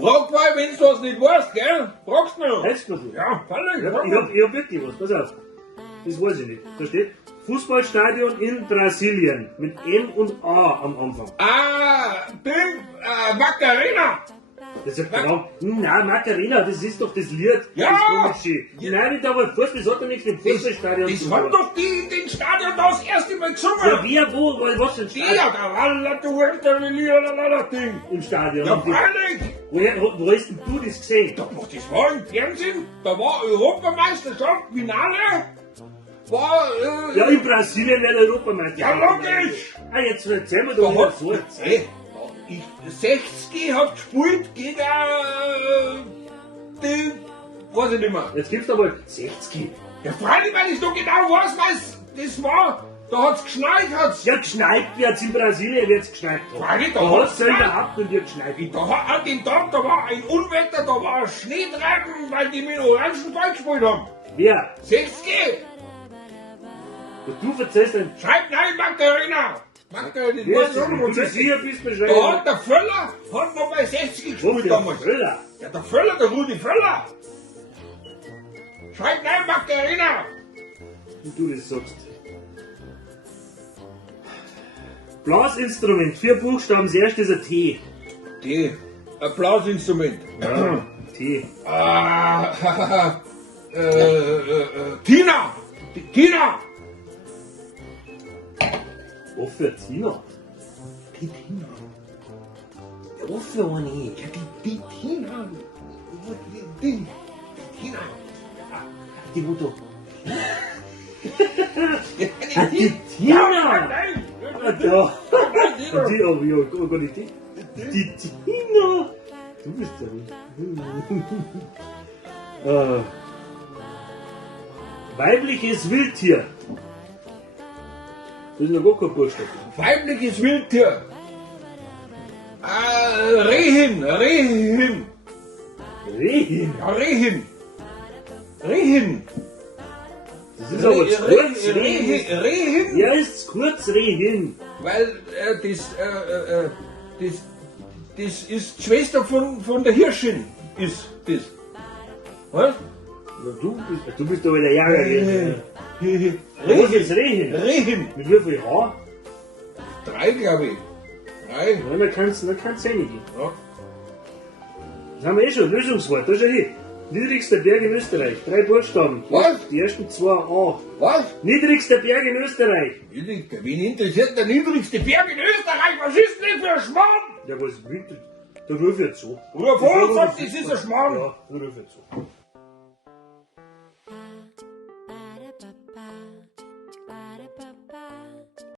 Frag mal, wenn du was nicht weißt, gell? Fragst du noch. Heißt noch? Ja, freilich. Ja, frag ich mal. hab wirklich was, pass auf. Das weiß ich nicht. Da steht Fußballstadion in Brasilien mit M und A am Anfang. Macarena. Das ist ja genau. Nein, Macarena, das ist doch das Lied. Ja. Das komische. Nein, nicht aber Fußball, das hat doch nichts mit Fußballstadion Das zu haben tun. doch die in den Stadion das erste Mal gesungen. Ja, wer, wo, was für ein Die, Stadion? ja, da war du willst Ding. Im Stadion. Ja, Und die- freilich. Wo hast denn du das gesehen? Das war im Fernsehen, da war Europameisterschaft, Finale. War, Ja, in Brasilien wäre der Europameister. Ja, logisch. Ah, jetzt erzähl mir da doch wieder hat so. 60 hat gespielt gegen die, weiß ich nicht mehr. Jetzt gibt's aber 60. Ja, freilich, weil ich doch genau weiß, was das war. Da hat's geschneit, hat's. Ja, geschneit wird's in Brasilien, wird's geschneit. Freilich, da Da hat's hat's ja geschneit. überhaupt nicht geschneit. Da hat an dem Tag, da war ein Unwetter, da war Schneetreiben, weil die mit orangen Ball gespielt haben. Wer? 60! Und du verzeihst ein Schreib nein, Macarena! Macarena, das Wer war ist so das? Du bist sicher, bist Da bescheuert. hat der Völler, hat noch bei 60 Wo gespielt der damals. Völler? Ja, der Völler, der Rudi Völler! Schreib nein, Macarena! Und du das sagst. Blasinstrument, 4 Buchstaben, das erste ist ein T. Die Applausinstrument. Ja, T. Tina! Tina! Wofür Tina? Die Tina. Wofür eine? Ja, die Tina. Die Tina. Die Mutter. Die Tina! Nein! Ah, da. Und die, oh Gott, die Tina! Du bist ja nicht. Weibliches Wildtier. Das ist noch gar kein Buchstabe. Weibliches Wildtier. Rehen. Rehen. Ja, Rehen. Rehen. Das ist aber zu kurz. Rehen. Ja, ist zu kurz Rehen. Weil das ist die Schwester von der Hirschin. Ist das. Was? Na, du bist aber der Jäger gewesen. Was ist Rehen? Rehen. Mit wie viel Haar? 3, glaube ich. 3. Ja, dann kann's ja nicht gehen. Ja. Das haben wir eh schon, Lösungswort, da schau hin. Niedrigster Berg in Österreich, 3 Buchstaben. Was? Die ersten 2 A. Was? Niedrigster Berg in Österreich. Wen interessiert der niedrigste Berg in Österreich? Was ist denn für ein Schmarrn? Ja, was mit? Da ruf ich jetzt so. Ruf an und sag, das ist ein Schmarrn. Ja, da ruf ich jetzt so.